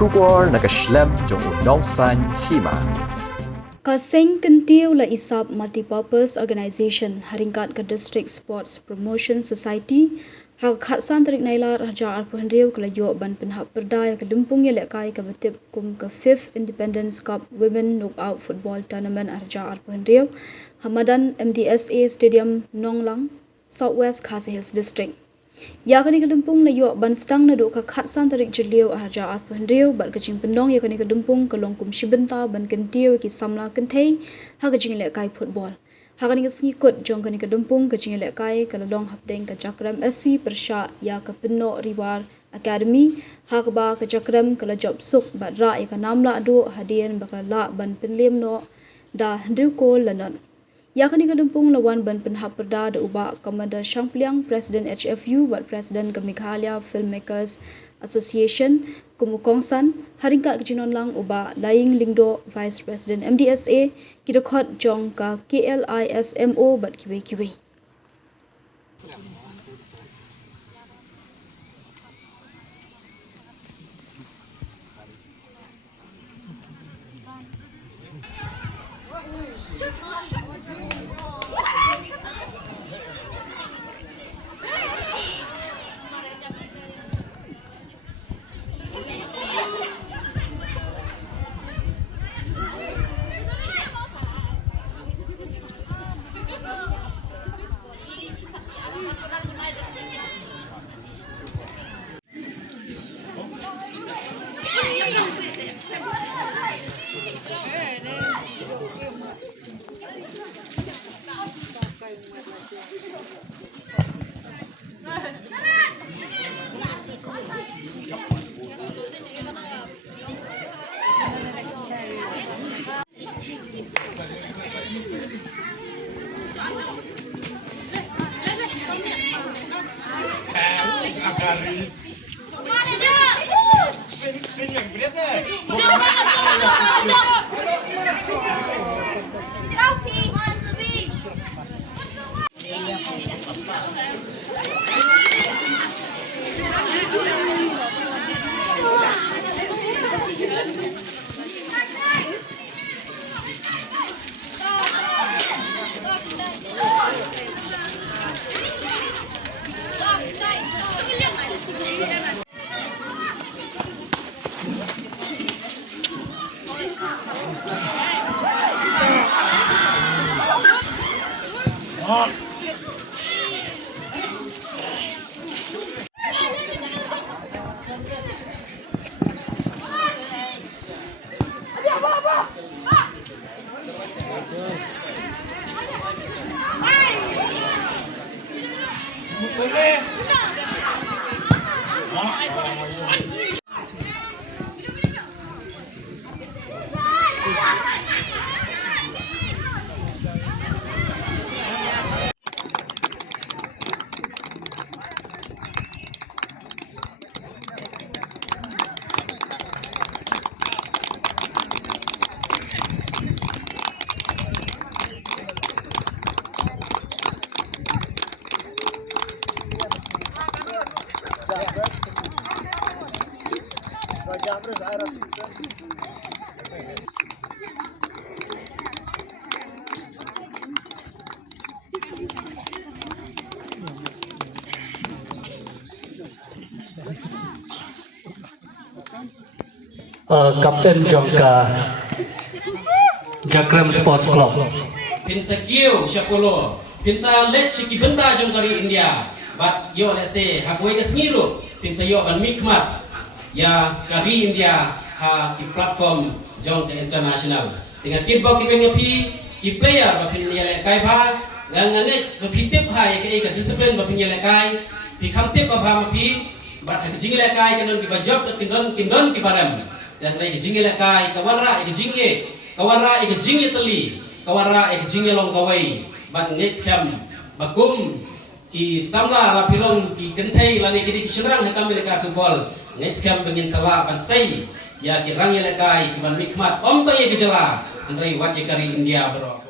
Riwar nakaslem jong unong san Hima. Kaseng kentiu la isap multipurpose organisation haringkat ke District Sports Promotion Society hak khatsan tarik naila raja arpuhendriu kelayo ban penhap perdaya ke dempung ye lekai ke betip kum ke 5th Independence Cup Women Knockout Football Tournament raja arpuhendriu Hamadan MDSA Stadium Nonglang Southwest Khasi Hills District. Ya kani kedempung na yo ban stang na do ka khatsan tarik jeliu harja arpuhendriu bat kecing pendong ya kani kedempung ke longkum shibenta ban kentiu ki samla kenthei ha kecing lekai football. Hakani kesngikut jong kani kedempung kecing lekai ke lolong hapdeng ke Jakrem SC persya ya ke Pynnoh Riwar Academy hakba ke Jakrem ke job suk bat ra ya ke namla adu hadian bakala ban Pynliem no da hendriu ko lanon. Yakni kedempung lawan ban penhap perda da ubah Komander Shampliang Presiden HFU buat Presiden Kemikhalia Filmmakers Association Kumukongsan haringkat kejinon lang ubah Laing Lingdo Vice President MDSA kidokot jong ka KLISMO buat kiwi-kiwi. Kapten Jongka Jakrem Sports Club. Pinsa kiu siapolo, pinsa let siki benta jongkari India. But yo let's say haboi kesngiru, pinsa yo ban mikmat ya kari India ha di platform jong ke international. Dengan kitbok kita ngapi, ki player bapin nyale kai pha, ngangange bapi tip ha ya ke disiplin bapin nyale kai, pi kham tip bapha mapi, bat ha jingile kai kanon ki bajok kindon ki param. Dan lagi jingge lekai kawarra ek jingge teli kawarra ek jingge long kawai bat next camp bakum ki samla la pilong ki kenthai lani ki serang hakam lekai football next camp bengin sala ban sai ya ki rang lekai ban mikmat om to ye gejala andai wat ye kari India bro.